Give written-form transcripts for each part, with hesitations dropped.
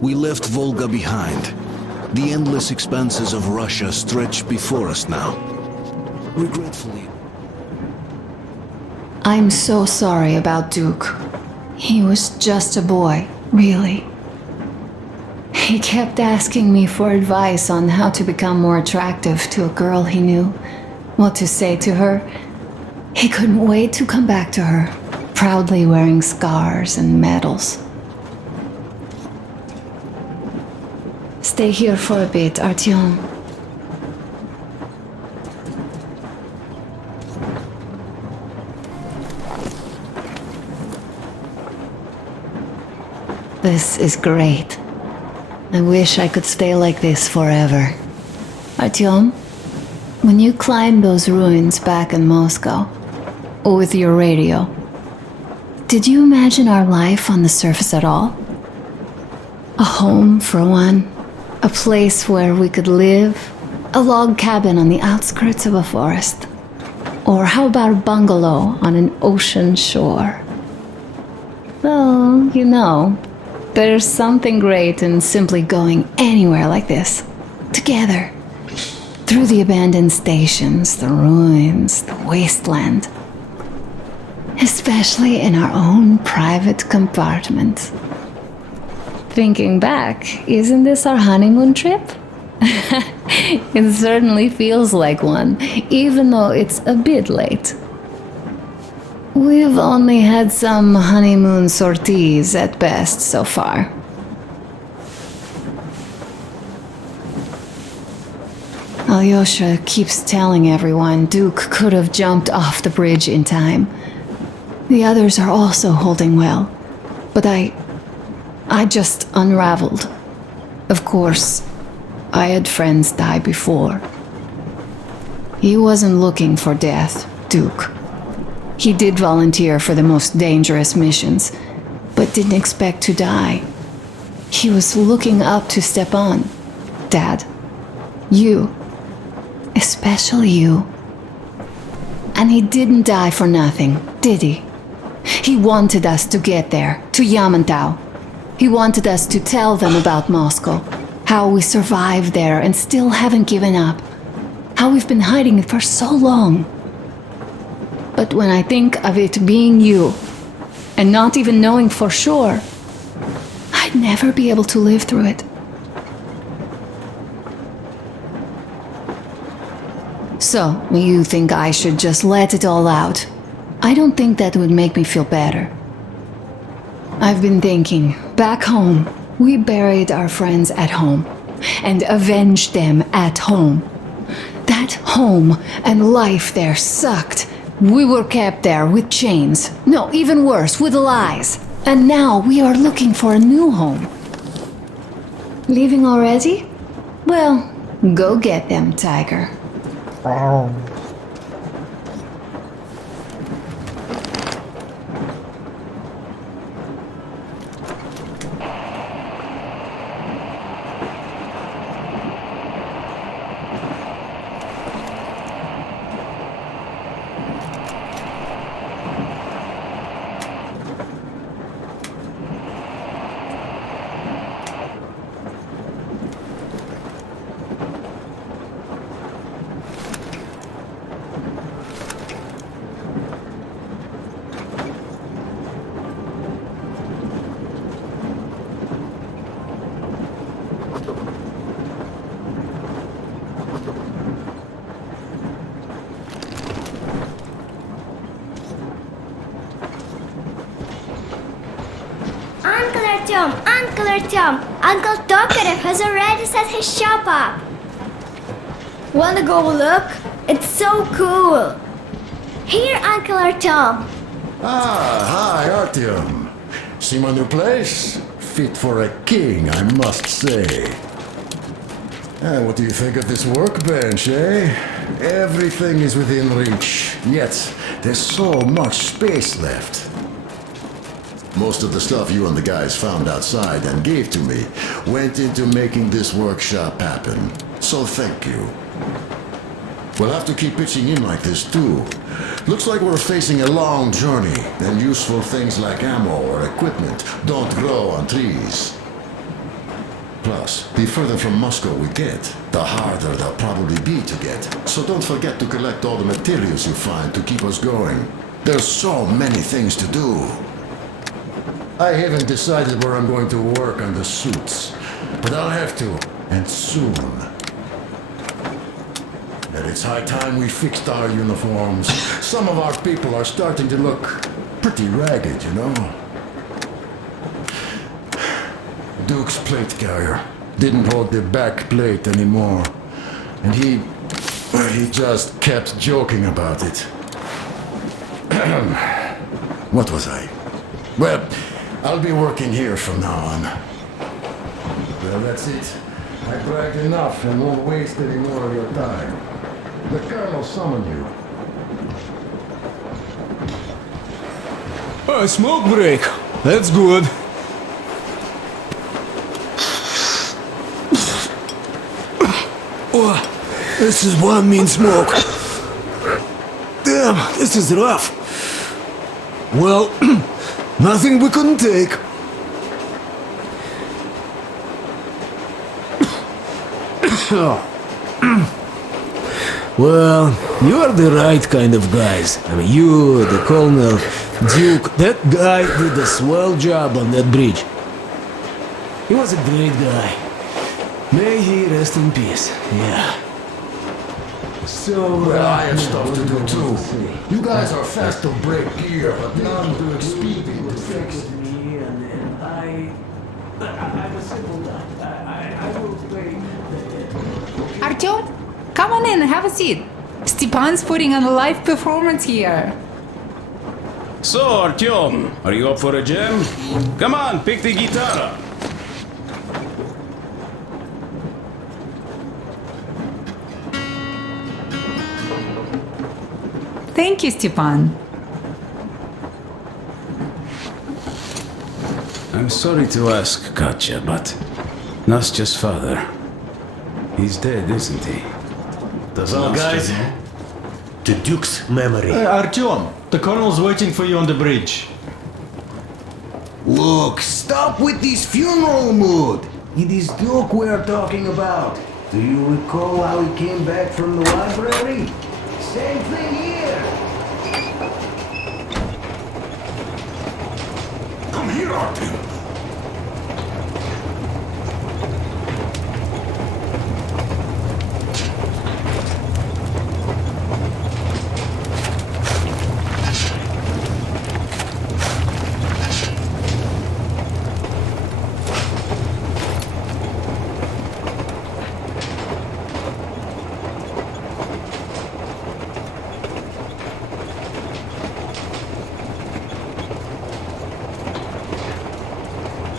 We left Volga behind. The endless expanses of Russia stretch before us now. Regretfully. I'm so sorry about Duke. He was just a boy, really. He kept asking me for advice on how to become more attractive to a girl he knew, what to say to her. He couldn't wait to come back to her, proudly wearing scars and medals. Stay here for a bit, Artyom. This is great. I wish I could stay like this forever. Artyom, when you climbed those ruins back in Moscow, with your radio, did you imagine our life on the surface at all? A home, for one. A place where we could live. A log cabin on the outskirts of a forest. Or how about a bungalow on an ocean shore? Well, you know, there's something great in simply going anywhere like this, together, through the abandoned stations, the ruins, the wasteland, especially in our own private compartment. Thinking back, isn't this our honeymoon trip? It certainly feels like one, even though it's a bit late. We've only had some honeymoon sorties at best so far. Alyosha keeps telling everyone Duke could have jumped off the bridge in time. The others are also holding well, but I just unraveled. Of course, I had friends die before. He wasn't looking for death, Duke. He did volunteer for the most dangerous missions, but didn't expect to die. He was looking up to Stepan. Dad. You. Especially you. And he didn't die for nothing, did he? He wanted us to get there, to Yamantau. He wanted us to tell them about Moscow, how we survived there and still haven't given up, how we've been hiding it for so long. But when I think of it being you, and not even knowing for sure, I'd never be able to live through it. So, you think I should just let it all out? I don't think that would make me feel better. I've been thinking, back home, we buried our friends at home, and avenged them at home. That home and life there sucked. We were kept there with chains. No, even worse, with lies. And now we are looking for a new home. Leaving already? Well, go get them, Tiger. Uncle Artyom, Uncle Tokarev has already set his shop up. Wanna go look? It's so cool. Here, Uncle Artyom. Ah, hi, Artyom. See my new place? Fit for a king, I must say. What do you think of this workbench, eh? Everything is within reach, yet there's so much space left. Most of the stuff you and the guys found outside and gave to me went into making this workshop happen. So thank you. We'll have to keep pitching in like this too. Looks like we're facing a long journey, and useful things like ammo or equipment don't grow on trees. Plus, the further from Moscow we get, the harder they'll probably be to get. So don't forget to collect all the materials you find to keep us going. There's so many things to do. I haven't decided where I'm going to work on the suits, but I'll have to, and soon. And it's high time we fixed our uniforms. Some of our people are starting to look pretty ragged, you know? Duke's plate carrier didn't hold the back plate anymore. And he just kept joking about it. What was I? Well, I'll be working here from now on. Well, that's it. I bragged enough and won't waste any more of your time. The colonel summoned you. A smoke break. That's good. Oh, this is one mean smoke. Damn, this is rough. Well, nothing we couldn't take. Well, you are the right kind of guys. I mean, you, the colonel, Duke, that guy did a swell job on that bridge. He was a great guy. May he rest in peace, yeah. So, Well, I have stuff to do too. You guys are fast to break gear, but none to expedient to fix it. I'm a simple guy. I will pay. Artyom, come on in, have a seat. Stepan's putting on a live performance here. So, Artyom, are you up for a jam? Come on, pick the guitar up. Thank you, Stepan. I'm sorry to ask, Katya, but Nastya's father, he's dead, isn't he? Does Well, Nastya guys, know? to Duke's memory. Artyom, the colonel's waiting for you on the bridge. Look, stop with this funeral mood. It is Duke we're talking about. Do you recall how he came back from the library? Same thing here. Come here, Artyom.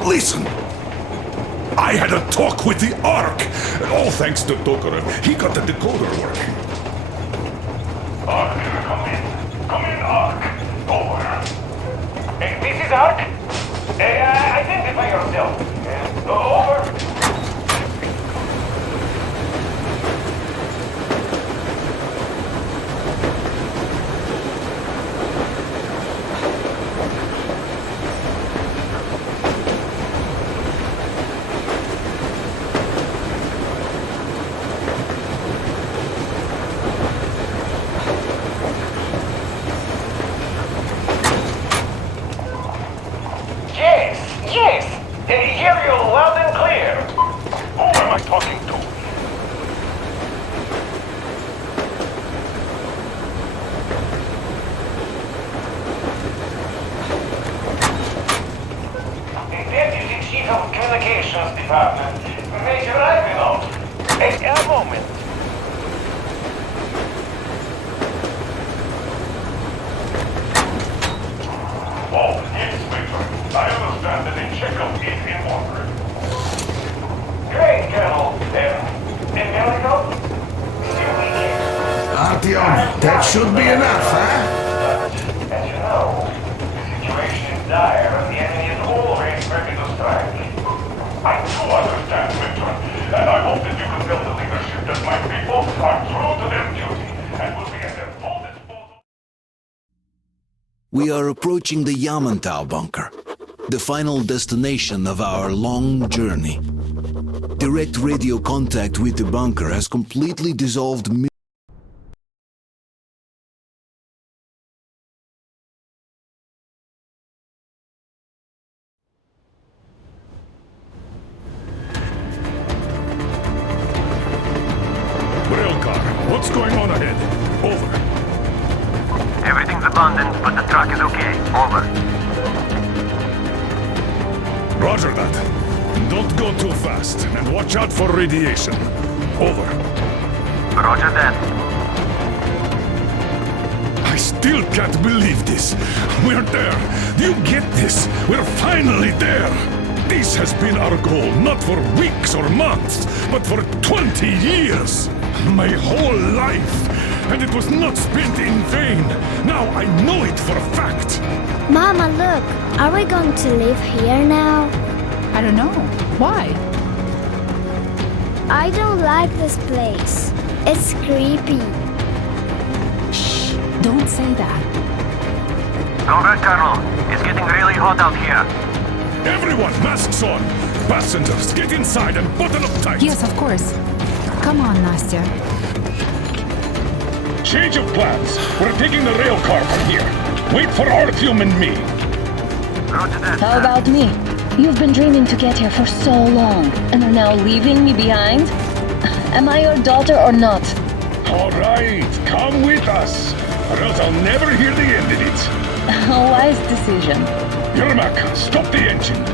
Listen! I had a talk with the Ark, and all thanks to Tokarev. He got the decoder working. Ark, come in. Come in, Ark. Over. This is Ark? Identify yourself. Over. Yes! Hear you loud and clear! Who am I talking to? The Deputy Chief of Communications Department. Major Ivanov. A moment. Oh, yes, Major. I understand that the checkup is in order. Great, Colonel. America? Artyom, that should be enough, huh? As you know, the situation is dire and the enemy is always ready to strike. I do understand, Major, and I hope that you can build a leadership that my people are true to their duty. We are approaching the Yamantau bunker, the final destination of our long journey. Direct radio contact with the bunker has completely dissolved. Railcar, what's going on ahead? Over. Everything's abandoned, but the truck is okay. Over. Roger that. Don't go too fast, and watch out for radiation. Over. Roger that. I still can't believe this. We're there. Do you get this? We're finally there. This has been our goal, not for weeks or months, but for 20 years. My whole life. And it was not spent in vain. Now I know it for a fact. Mama, look. Are we going to live here now? I don't know. Why? I don't like this place. It's creepy. Shh. Don't say that. All right, Colonel. It's getting really hot out here. Everyone, masks on. Passengers, get inside and button up tight. Yes, of course. Come on, Nastya. Change of plans. We're taking the rail car from here. Wait for Artyom and me. Roger that. How about me? You've been dreaming to get here for so long, and are now leaving me behind? Am I your daughter or not? All right, come with us, or else I'll never hear the end of it. A wise decision. Yermak, stop the engine.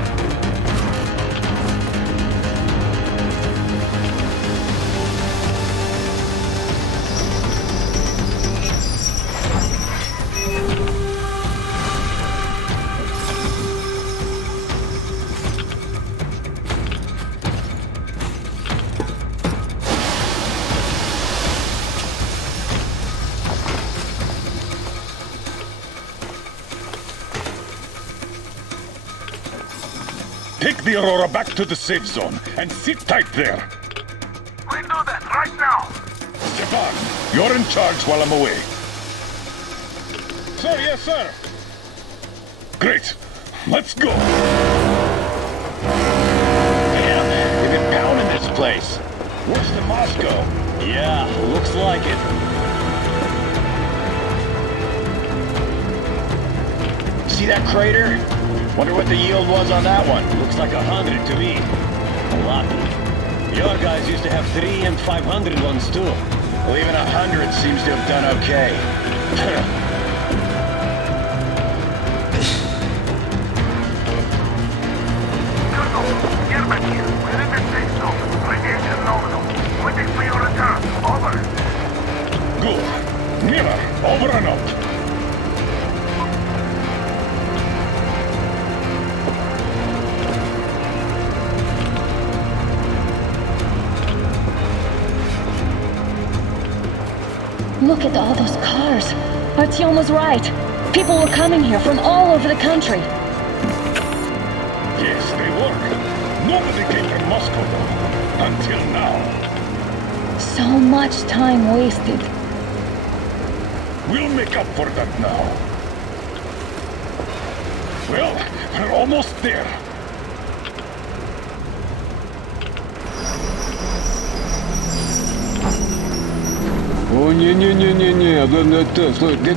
Take the Aurora back to the safe zone and sit tight there. We do that right now. Stepan, you're in charge while I'm away. Sir, yes, sir. Great. Let's go. Man, they've been pounding this place. Worse than Moscow. Yeah, looks like it. See that crater? Wonder what the yield was on that one. Looks like 100 to me. A lot. Your guys used to have 3 and 500 ones too. Well, even 100 seems to have done okay. Get back here. We're in the safe zone. Radiation nominal. Waiting for your return. Over. Good. Miller, over and out. Look at all those cars. Artyom was right. People were coming here from all over the country. Yes, they were. Nobody came from Moscow, though. Until now. So much time wasted. We'll make up for that now. Well, we're almost there. Oh,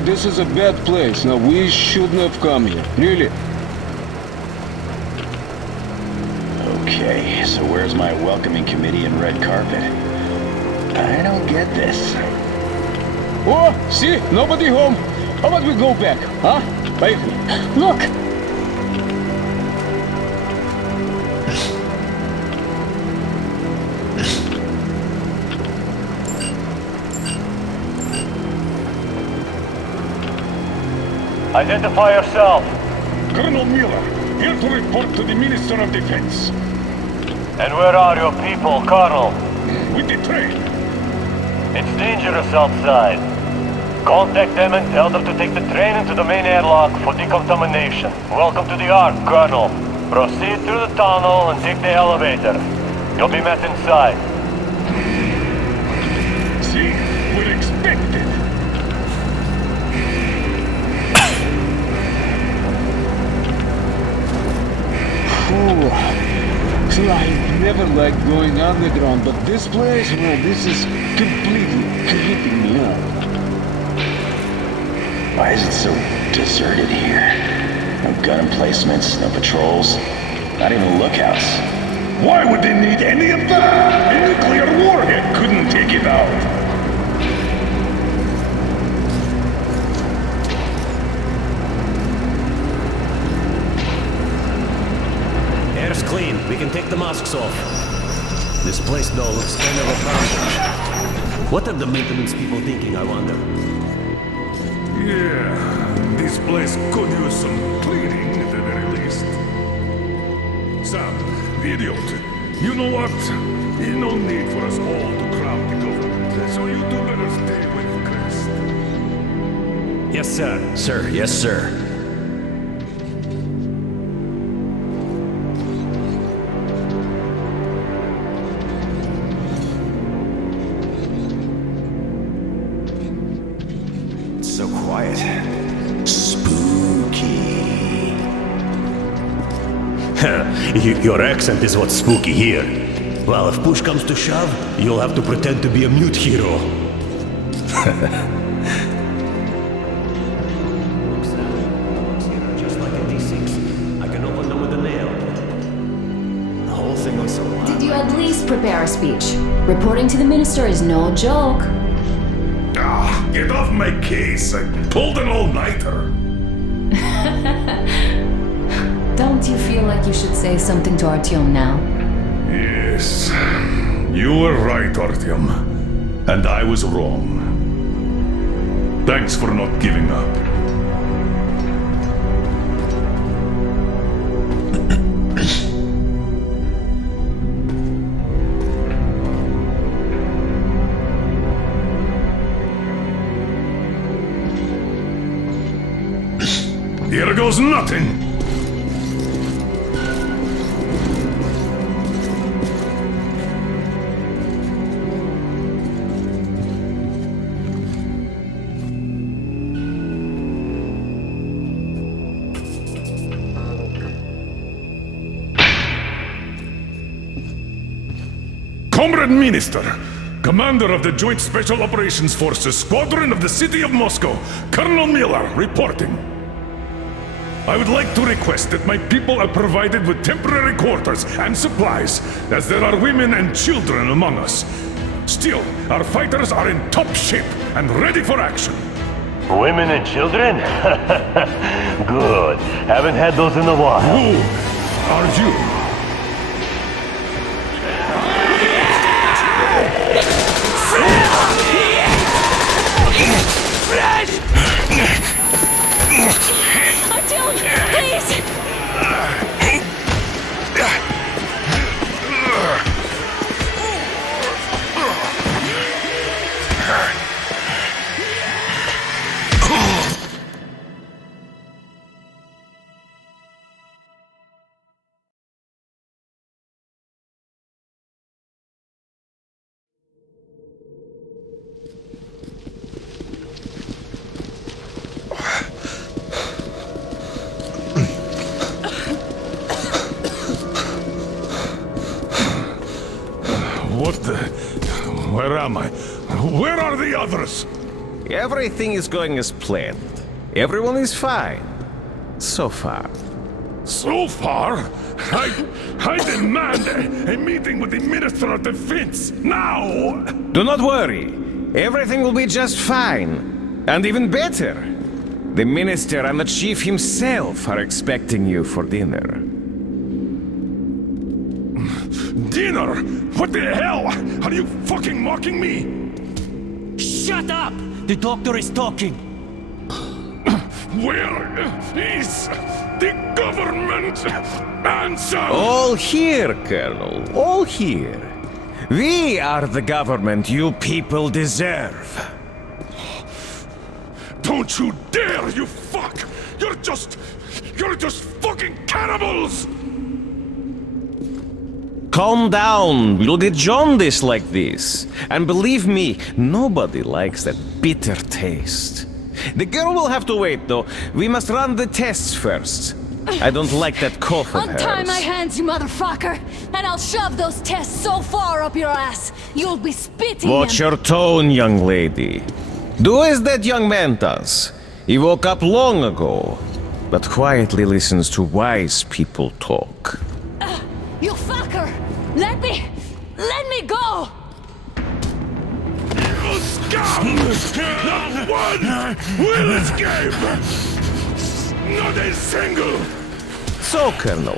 this is a bad place. Now, we shouldn't have come here. Really? Okay, so where's my welcoming committee and red carpet? I don't get this. Oh, see? Nobody home. How about we go back, huh? Поехали. Look! Identify yourself. Colonel Miller, here to report to the Minister of Defense. And where are your people, Colonel? With the train. It's dangerous outside. Contact them and tell them to take the train into the main airlock for decontamination. Welcome to the Ark, Colonel. Proceed through the tunnel and take the elevator. You'll be met inside. See? We're expected. See, I never liked going underground, but this place, well, this is completely creeping me out. Why is it so deserted here? No gun emplacements, no patrols, not even lookouts. Why would they need any of that? A nuclear warhead couldn't take it out. Air's clean. We can take the masks off. This place, though, looks kind of abandoned. What are the maintenance people thinking, I wonder? Yeah, this place could use some cleaning at the very least. Sam, idiot, you know what? There's no need for us all to crowd the government, so you two better stay with Crest. Yes, sir. Sir, yes, sir. Your accent is what's spooky here. Well, if push comes to shove, you'll have to pretend to be a mute hero. Just like a D6. I can open them with a nail. The whole thing was so wild. Did you at least prepare a speech? Reporting to the minister is no joke. Ah, get off my case. I pulled an all-nighter. Don't you feel like you should say something to Artyom now? Yes. You were right, Artyom. And I was wrong. Thanks for not giving up. Here goes nothing! Comrade Minister, Commander of the Joint Special Operations Forces Squadron of the City of Moscow, Colonel Miller, reporting. I would like to request that my people are provided with temporary quarters and supplies, as there are women and children among us. Still, our fighters are in top shape and ready for action. Women and children? Good. Haven't had those in a while. Who are you? Please! Where am I? Where are the others? Everything is going as planned. Everyone is fine. So far. So far? I demand a meeting with the Minister of Defense, now! Do not worry. Everything will be just fine. And even better. The Minister and the Chief himself are expecting you for dinner. Dinner? What the hell? Are you fucking mocking me? Shut up! The doctor is talking. Where is the government answer? All here, Colonel. All here. We are the government you people deserve. Don't you dare, you fuck! You're just fucking cannibals! Calm down. We'll get jaundice like this. And believe me, nobody likes that bitter taste. The girl will have to wait, though. We must run the tests first. I don't like that cough of hers. Untie my hands, you motherfucker, and I'll shove those tests so far up your ass, you'll be spitting Watch them. your tone, young lady. Do as that young man does. He woke up long ago, but quietly listens to wise people talk. You fucker! Let me go! You scum! Not one will escape! Not a single! So, Colonel,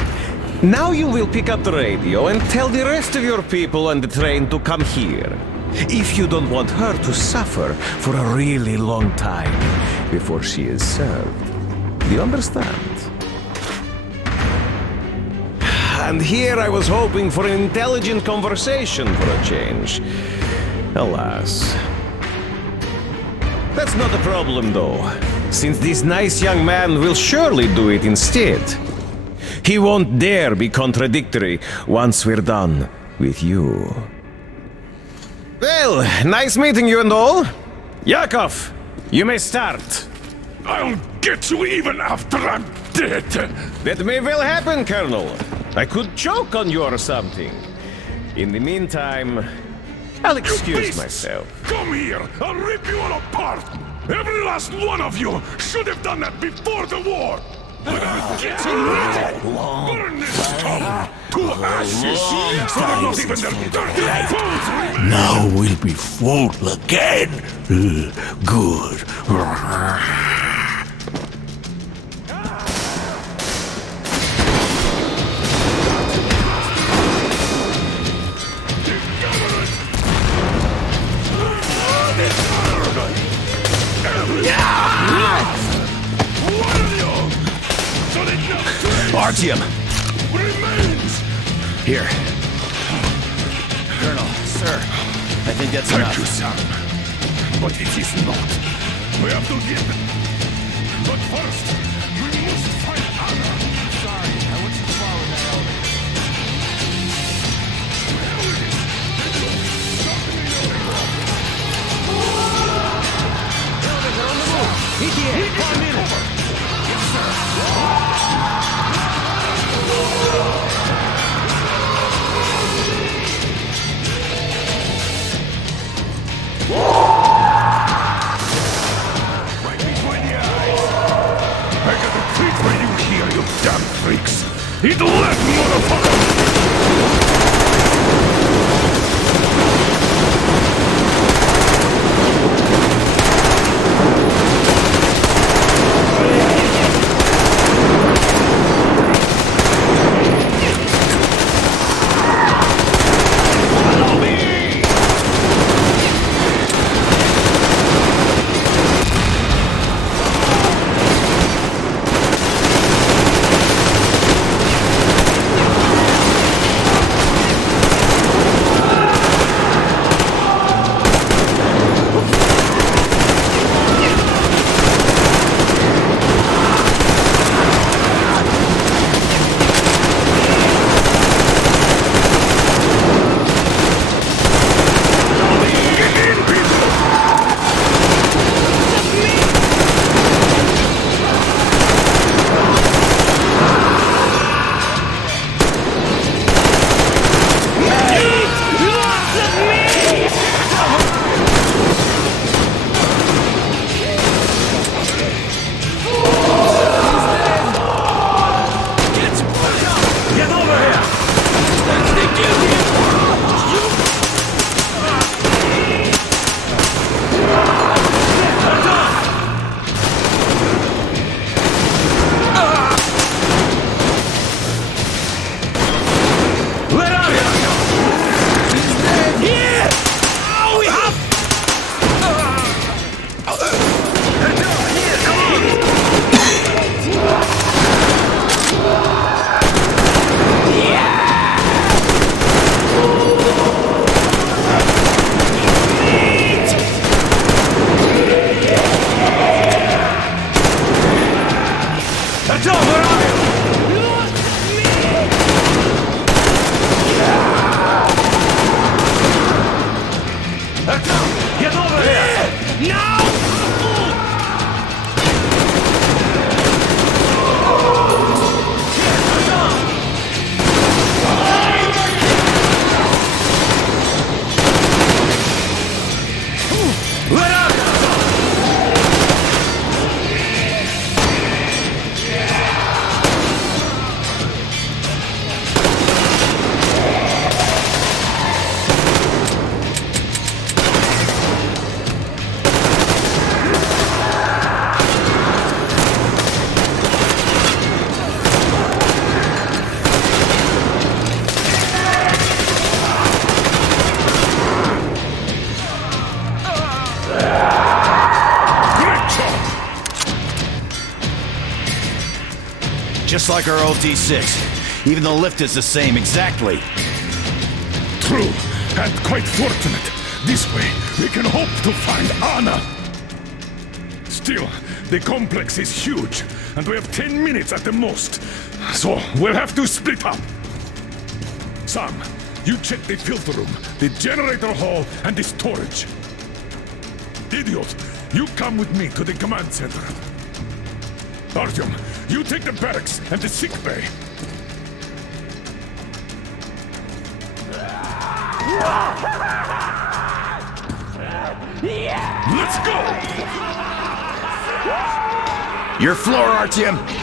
now you will pick up the radio and tell the rest of your people on the train to come here. If you don't want her to suffer for a really long time before she is served. Do you understand? And here I was hoping for an intelligent conversation for a change. Alas. That's not a problem, though, since this nice young man will surely do it instead. He won't dare be contradictory once we're done with you. Well, nice meeting you and all. Yakov, you may start. I'll get you even after I'm dead. That may well happen, Colonel. I could choke on you or something. In the meantime, I'll excuse myself. Come here! I'll rip you all apart! Every last one of you should have done that before the war! But I'll get you now! Burn this town to ashes! So that not even their dirty foes remain! Now we'll be full again. Good. Artyom! Remains! Here. Colonel, sir, I think that's enough. Thank you, son. But it is not. We have to get them. But first, we must find Anna. Sorry, I went too far with that elevator. Elevator on the move! ETA, 1 minute! Yes, sir. Right between the eyes. I got a treat for you here, you damn freaks. Eat the left, motherfucker! like our OT-6. Even the lift is the same, exactly. True, and quite fortunate. This way, we can hope to find Anna. Still, the complex is huge, and we have 10 minutes at the most. So, we'll have to split up. Sam, you check the filter room, the generator hall, and the storage. Idiot, you come with me to the command center. Artyom, you take the barracks and the sick bay. Let's go! Your floor, Artyom!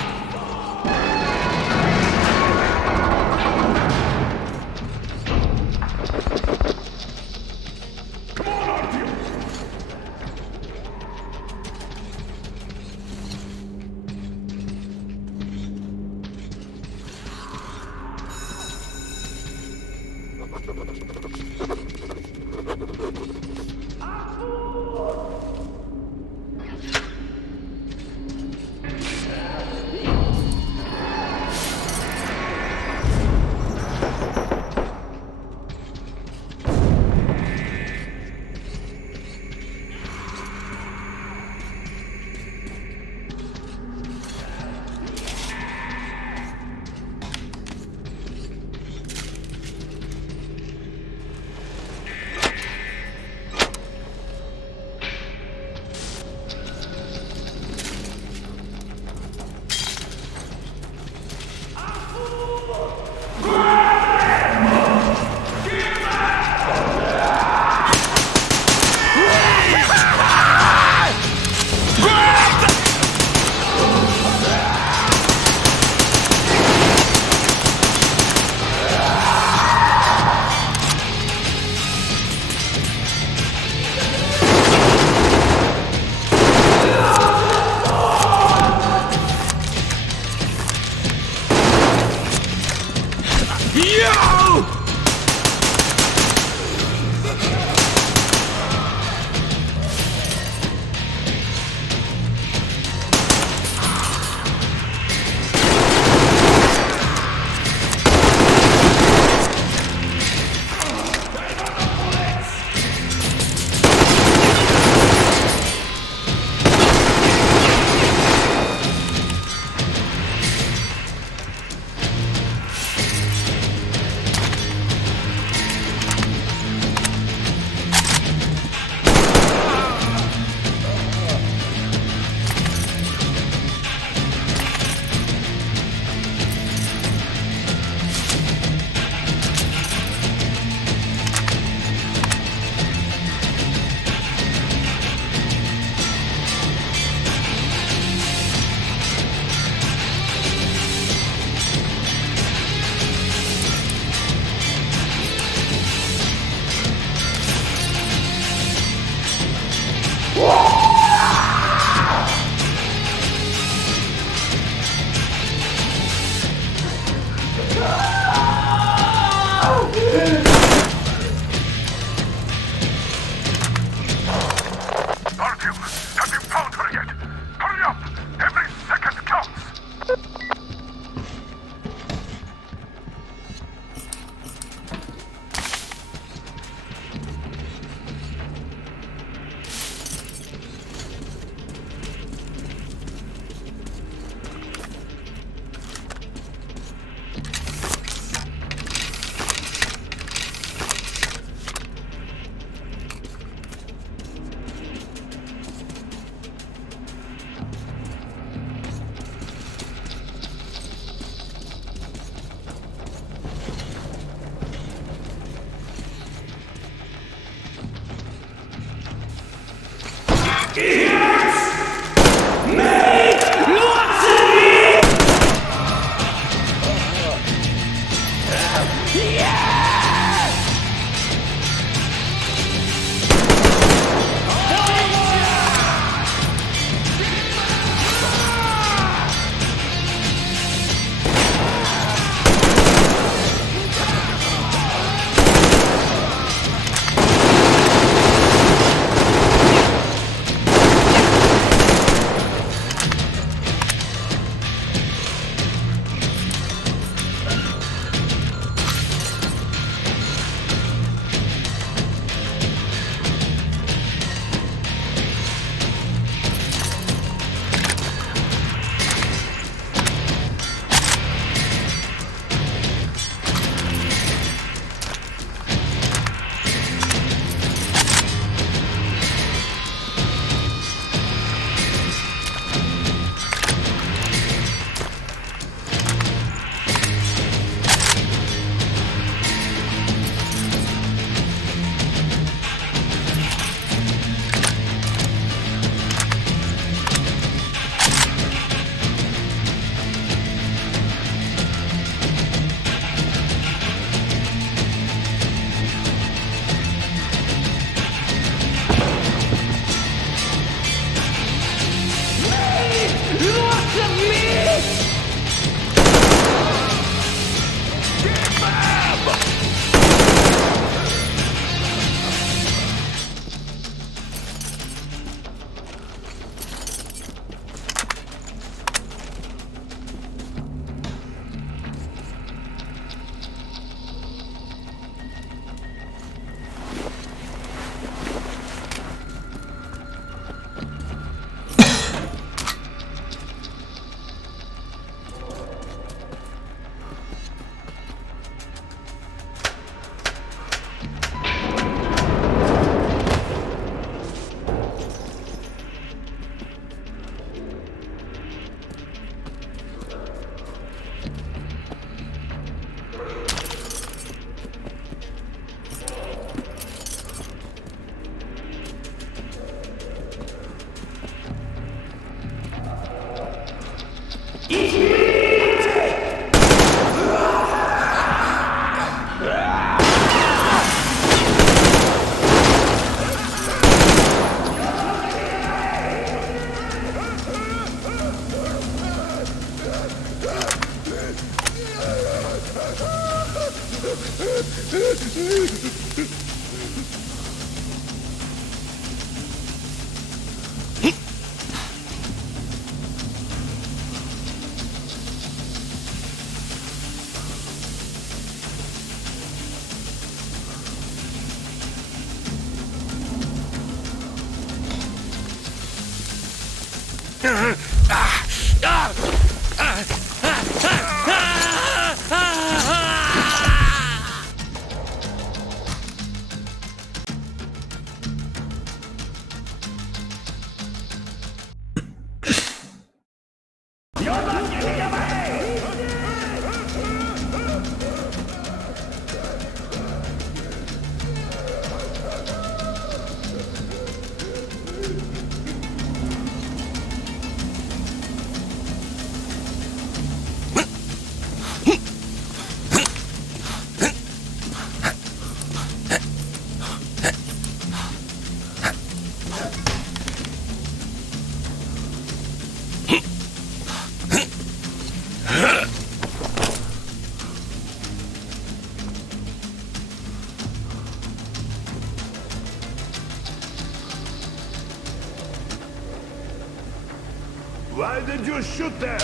Why did you shoot there?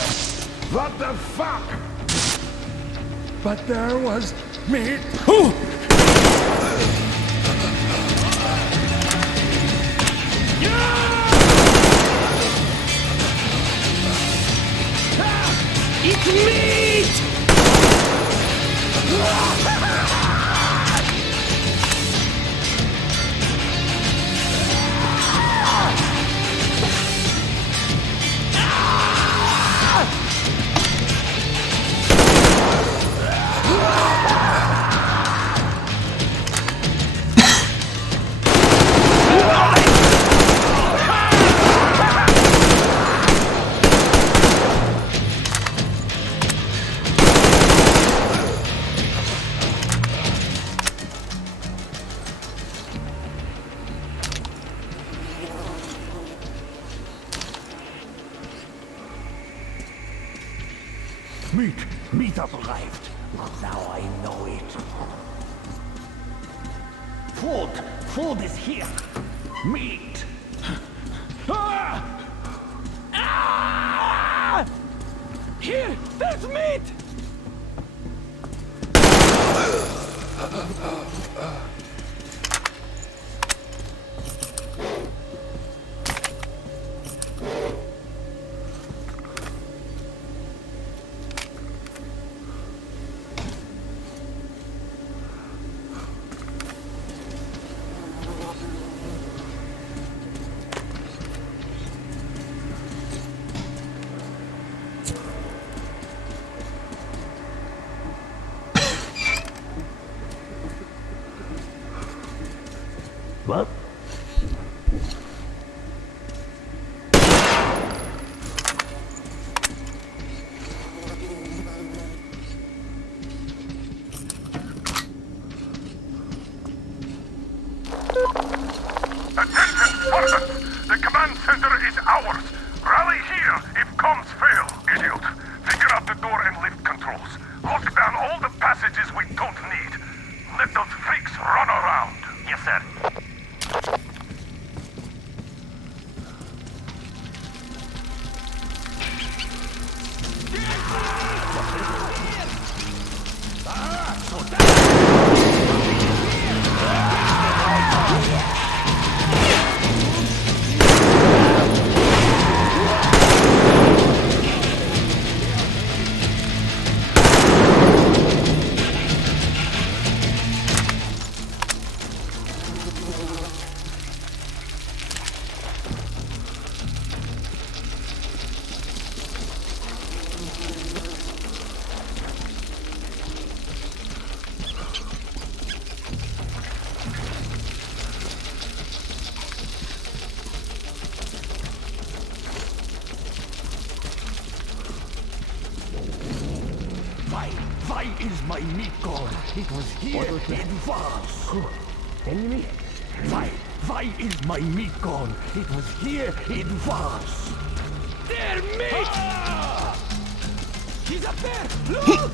What the fuck? But there was meat. It's meat! Meat has arrived. Now I know it. Food is here. Meat. Here! There's meat! What? Attention, Spartans! The command center is ours! Rally here if comms fail, idiot! Figure out the door and lift controls. Lock down all the passages we don't need. Let those freaks run around. Yes, sir. Why is my meat gone? It was here. It was. Enemy? Why is my meat gone? It was here. It was. Their meat! He's up there! Look!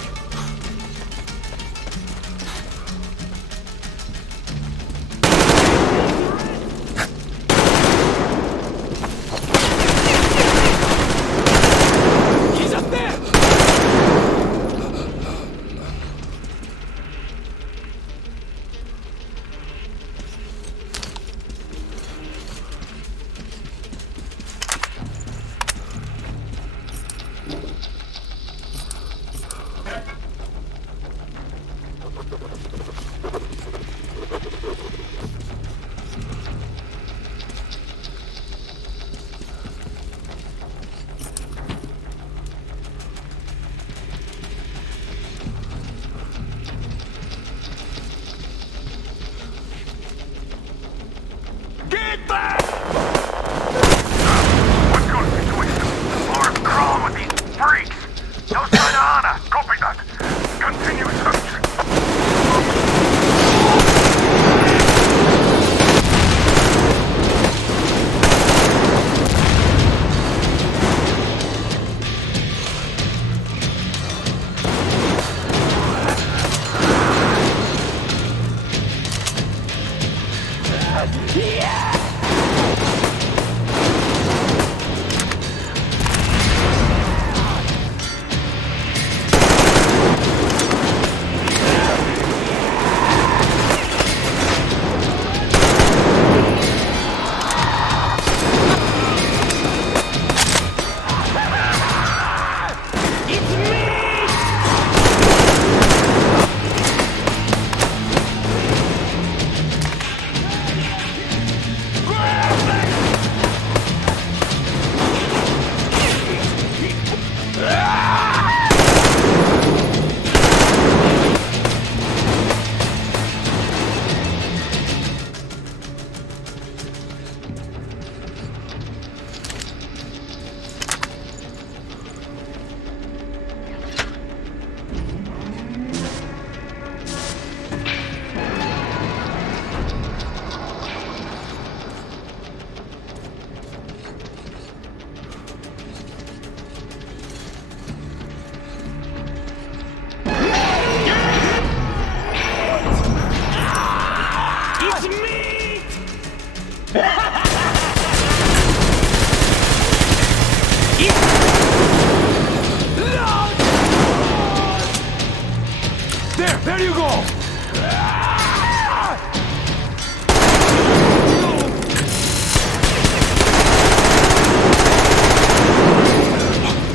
There you go!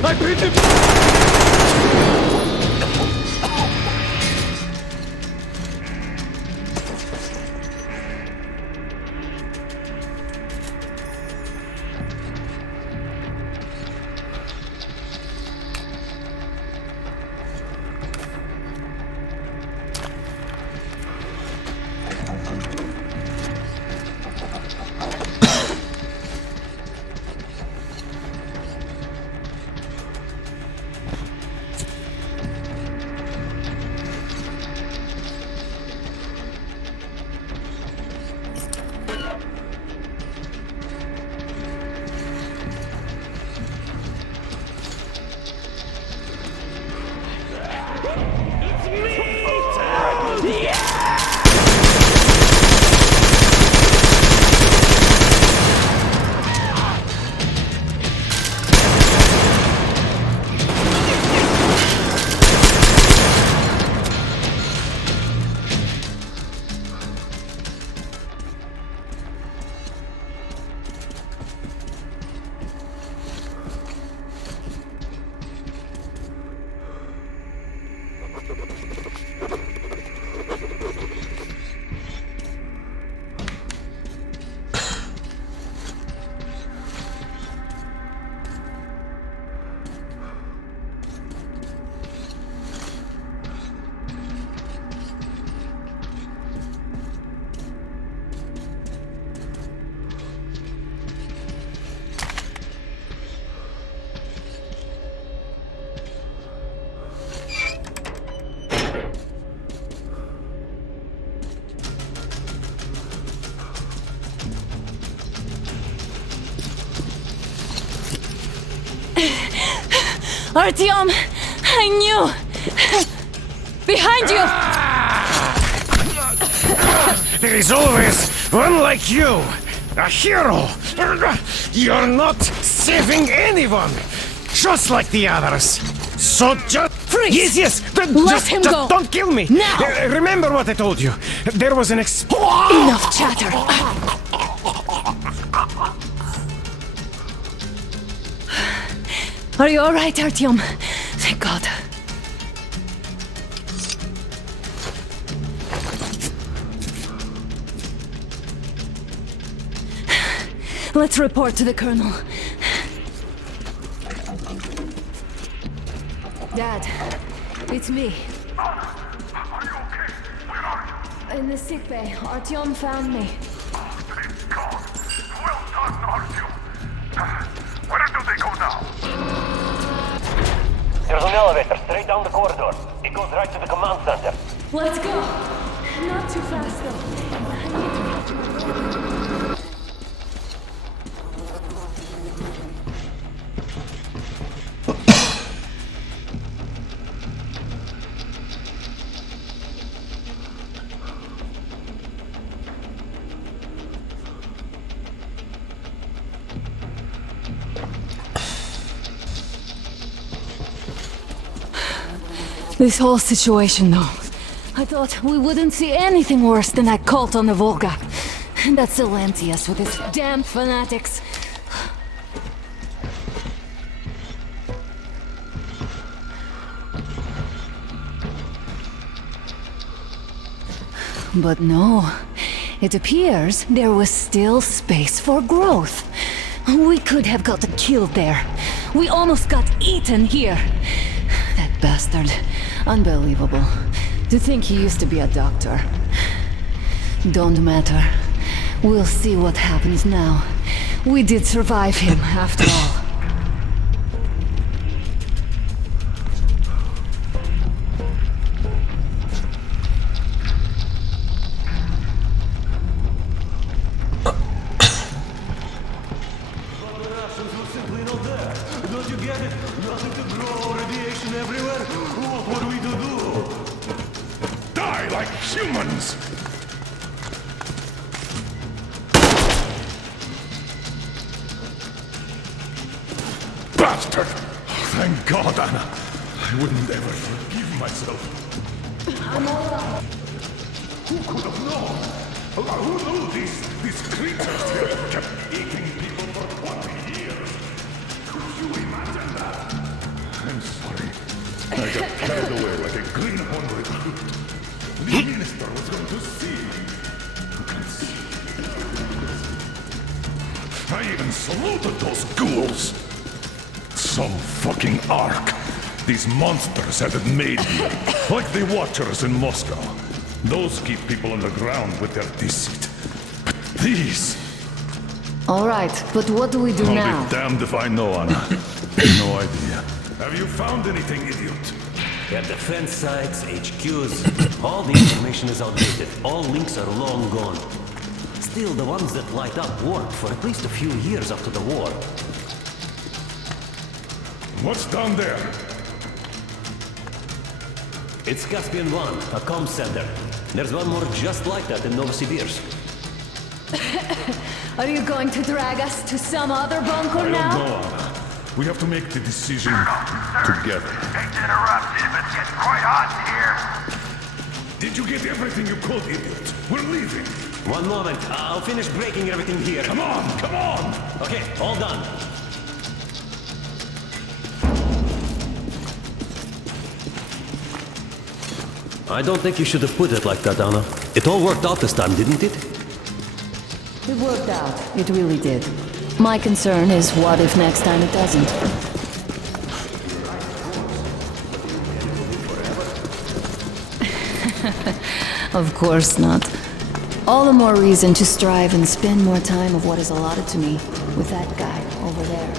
I beat him! Artyom! I knew! Behind you! There is always one like you! A hero! You're not saving anyone! Just like the others! So just... Freeze! Yes! Let him go! Don't kill me! Now! Remember what I told you! There was an Enough chatter! Are you alright, Artyom? Thank God. Let's report to the Colonel. Dad, it's me. Are you okay? Where are you? In the sickbay, Artyom found me. Thank God. Well done, Artyom. Where do they go now? There's an elevator straight down the corridor. It goes right to the command center. Let's go! Not too fast, though. This whole situation, though. I thought we wouldn't see anything worse than that cult on the Volga. And that Silencius with his damn fanatics. But no. It appears there was still space for growth. We could have gotten killed there. We almost got eaten here. That bastard. Unbelievable. To think he used to be a doctor. Don't matter. We'll see what happens now. We did survive him, after all. Humans! Bastard! Thank God, Anna. I wouldn't ever forgive myself. Who could have known? Who knew these creatures here kept eating people for 20 years? Could you imagine that? I'm sorry. I got carried away like a greenhorn recruit. The minister was going to see me. You can see. I even saluted those ghouls. Some fucking ark. These monsters had it made here, like the Watchers in Moscow. Those keep people underground with their deceit. But these... All right, but what do we do now? I'll be damned if I know, Anna. No idea. Have you found anything, idiot? At defense sites, HQs, all the information is outdated. All links are long gone. Still, the ones that light up worked for at least a few years after the war. What's down there? It's Caspian 1, a comm center. There's one more just like that in Novosibirsk. Are you going to drag us to some other bunker now? I don't know, Anna. We have to make the decision together. Hate to interrupt you, but it's getting quite hot in here. Did you get everything you could, idiot? We're leaving. One moment, I'll finish breaking everything here. Come on, come on! Okay, all done. I don't think you should have put it like that, Anna. It all worked out this time, didn't it? It worked out. It really did. My concern is what if next time it doesn't? Of course not. All the more reason to strive and spend more time of what is allotted to me with that guy over there.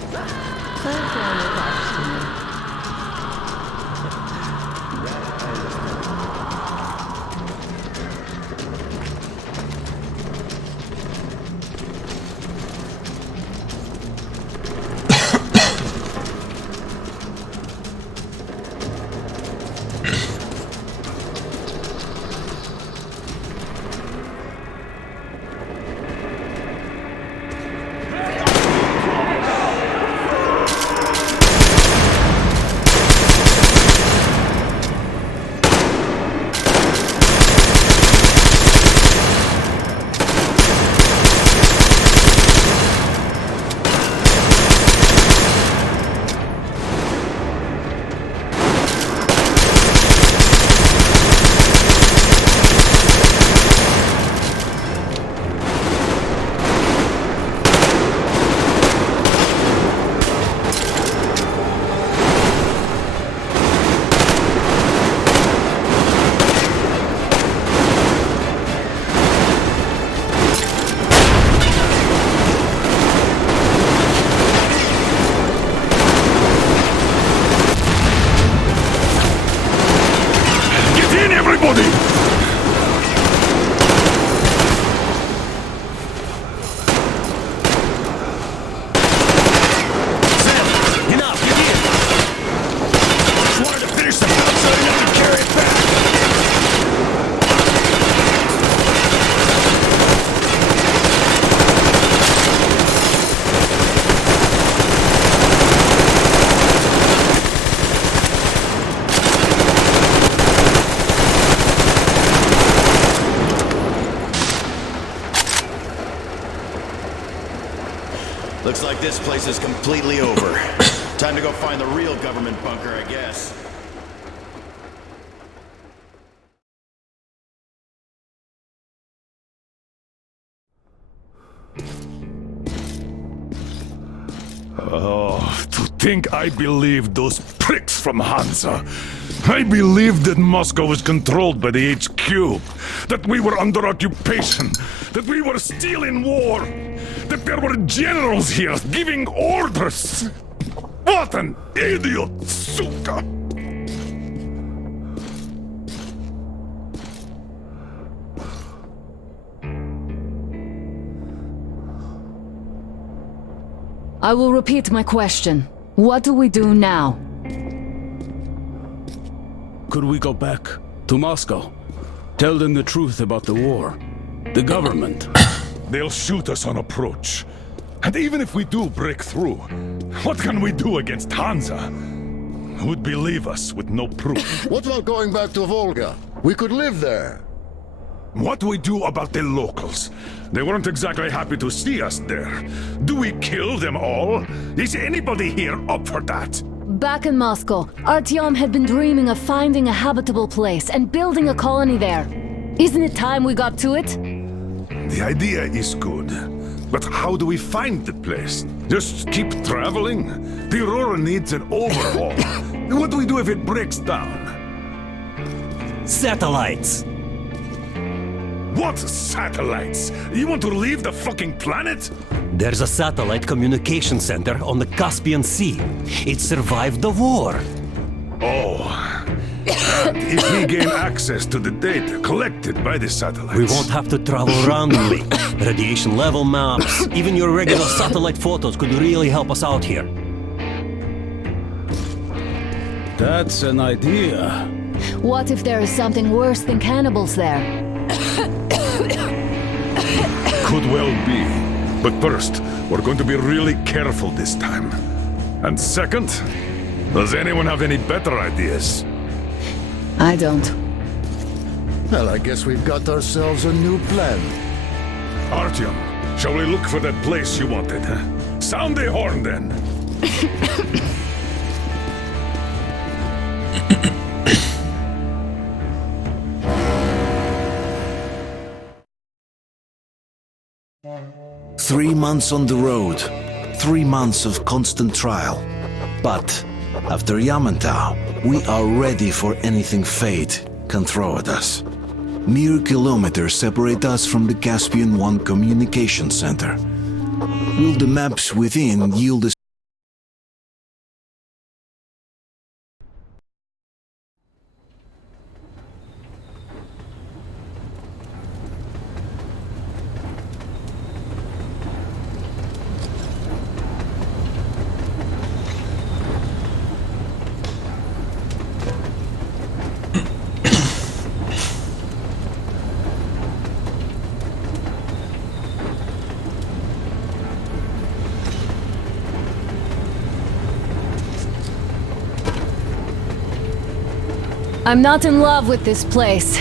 Looks like this place is completely over. Time to go find the real government bunker, I guess. Oh, to think I believed those pricks from Hansa. I believed that Moscow was controlled by the HQ, that we were under occupation, that we were still in war, that there were generals here giving orders. What an idiot, suka! I will repeat my question. What do we do now? Could we go back to Moscow? Tell them the truth about the war. The government. They'll shoot us on approach. And even if we do break through, what can we do against Hansa? Who'd believe us with no proof? What about going back to Volga? We could live there. What do we do about the locals? They weren't exactly happy to see us there. Do we kill them all? Is anybody here up for that? Back in Moscow, Artyom had been dreaming of finding a habitable place and building a colony there. Isn't it time we got to it? The idea is good. But how do we find the place? Just keep traveling? The Aurora needs an overhaul. What do we do if it breaks down? Satellites! What satellites? You want to leave the fucking planet? There's a satellite communication center on the Caspian Sea. It survived the war. Oh. And if we gain access to the data collected by the satellites... We won't have to travel randomly. Radiation level maps, even your regular satellite photos could really help us out here. That's an idea. What if there is something worse than cannibals there? Could well be. But first, we're going to be really careful this time. And second, does anyone have any better ideas? I don't. Well, I guess we've got ourselves a new plan. Artyom, shall we look for that place you wanted? Sound the horn, then. Three months on the road, 3 months of constant trial. But after Yamantau, we are ready for anything fate can throw at us. Mere kilometers separate us from the Caspian 1 communication center. Will the maps within yield a I'm not in love with this place.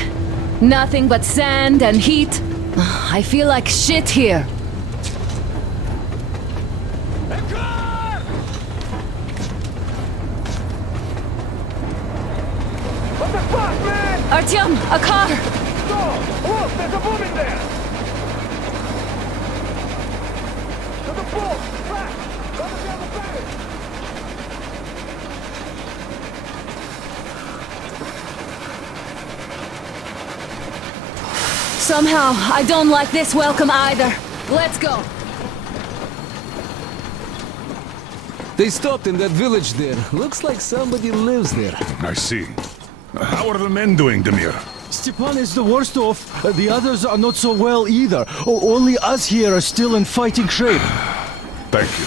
Nothing but sand and heat. I feel like shit here. What the fuck, man? Artyom, a car! Stop! Look, there's a woman there! To the port! Back! Coming down the barrel! Somehow, I don't like this welcome either. Let's go. They stopped in that village there. Looks like somebody lives there. I see. How are the men doing, Demir? Stepan is the worst off. The others are not so well either. Only us here are still in fighting shape. Thank you.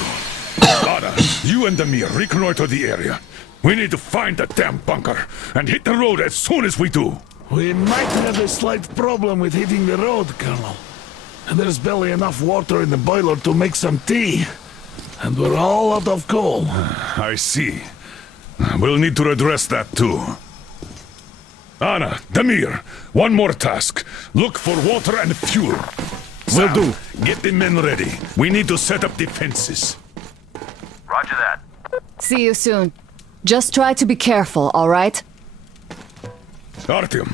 Ada, you and Demir reconnoiter the area. We need to find the damn bunker and hit the road as soon as we do. We might have a slight problem with hitting the road, Colonel. There's barely enough water in the boiler to make some tea. And we're all out of coal. I see. We'll need to address that too. Anna, Demir, one more task. Look for water and fuel. Will do. Get the men ready. We need to set up defenses. Roger that. See you soon. Just try to be careful, all right? Artyom,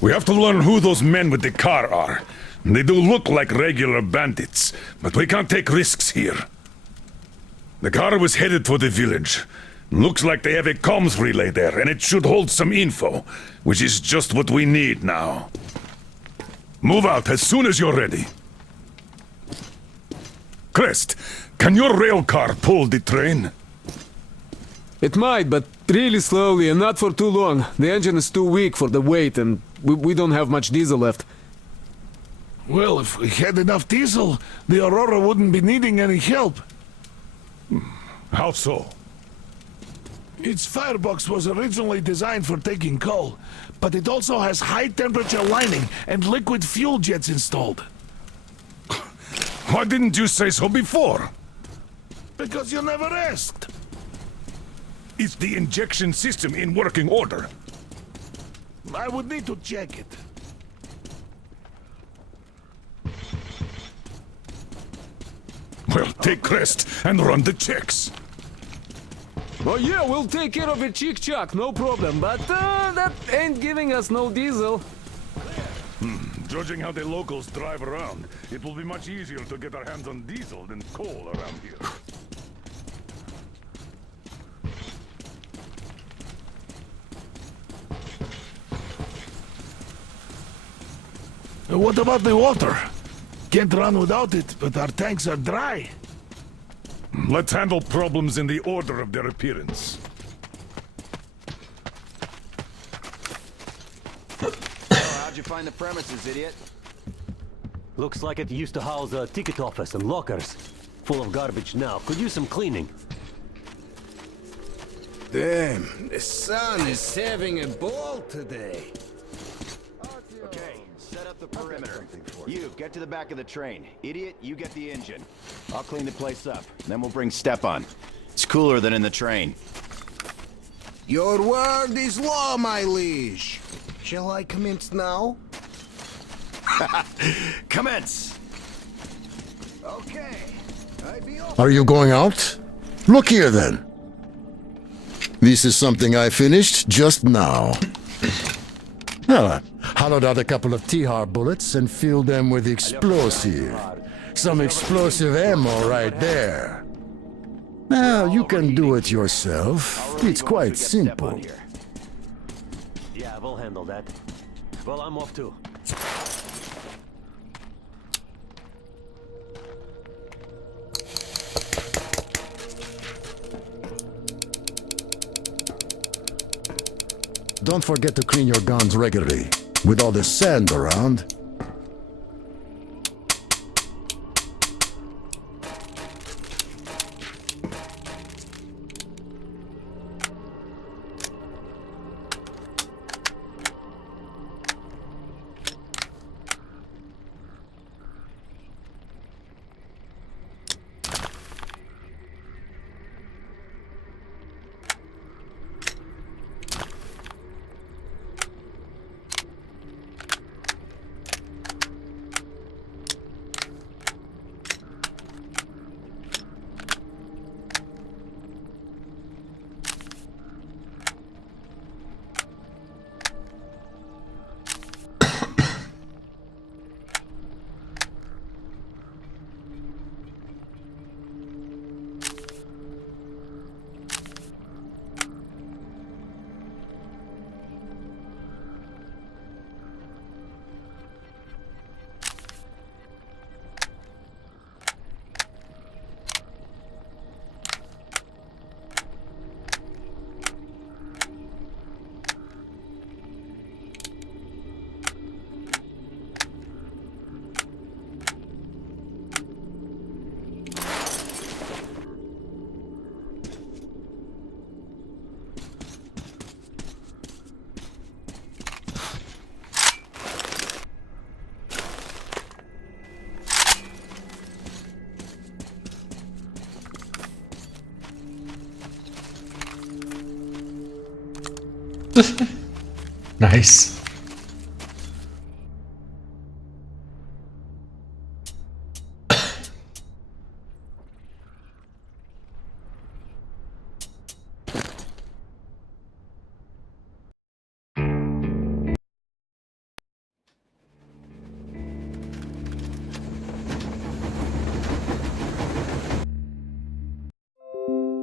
we have to learn who those men with the car are. They do look like regular bandits, but we can't take risks here. The car was headed for the village. Looks like they have a comms relay there, and it should hold some info, which is just what we need now. Move out as soon as you're ready. Crest, can your rail car pull the train? It might, but really slowly and not for too long. The engine is too weak for the weight, and we don't have much diesel left. Well, if we had enough diesel, the Aurora wouldn't be needing any help. How so? Its firebox was originally designed for taking coal, but it also has high-temperature lining and liquid fuel jets installed. Why didn't you say so before? Because you never asked. Is the injection system in working order? I would need to check it. Well, take rest and run the checks. Oh yeah, we'll take care of it, chick-chuck, no problem. But that ain't giving us no diesel. Judging how the locals drive around, it will be much easier to get our hands on diesel than coal around here. What about the water? Can't run without it, but our tanks are dry. Let's handle problems in the order of their appearance. How'd you find the premises, idiot? Looks like it used to house a ticket office and lockers. Full of garbage now. Could use some cleaning. Damn, the sun is having a ball today. Okay, set up the perimeter. You, get to the back of the train. Idiot, you get the engine. I'll clean the place up. Then we'll bring Stepan. It's cooler than in the train. Your word is law, my liege. Shall I commence now? Commence! Okay. Are you going out? Look here then. This is something I finished just now. Hollowed out a couple of T-Har bullets and filled them with explosive. Some explosive ammo right there. Now, you can do it yourself. It's quite simple. Yeah, we'll handle that. Well, I'm off too. Don't forget to clean your guns regularly. With all the sand around. Nice.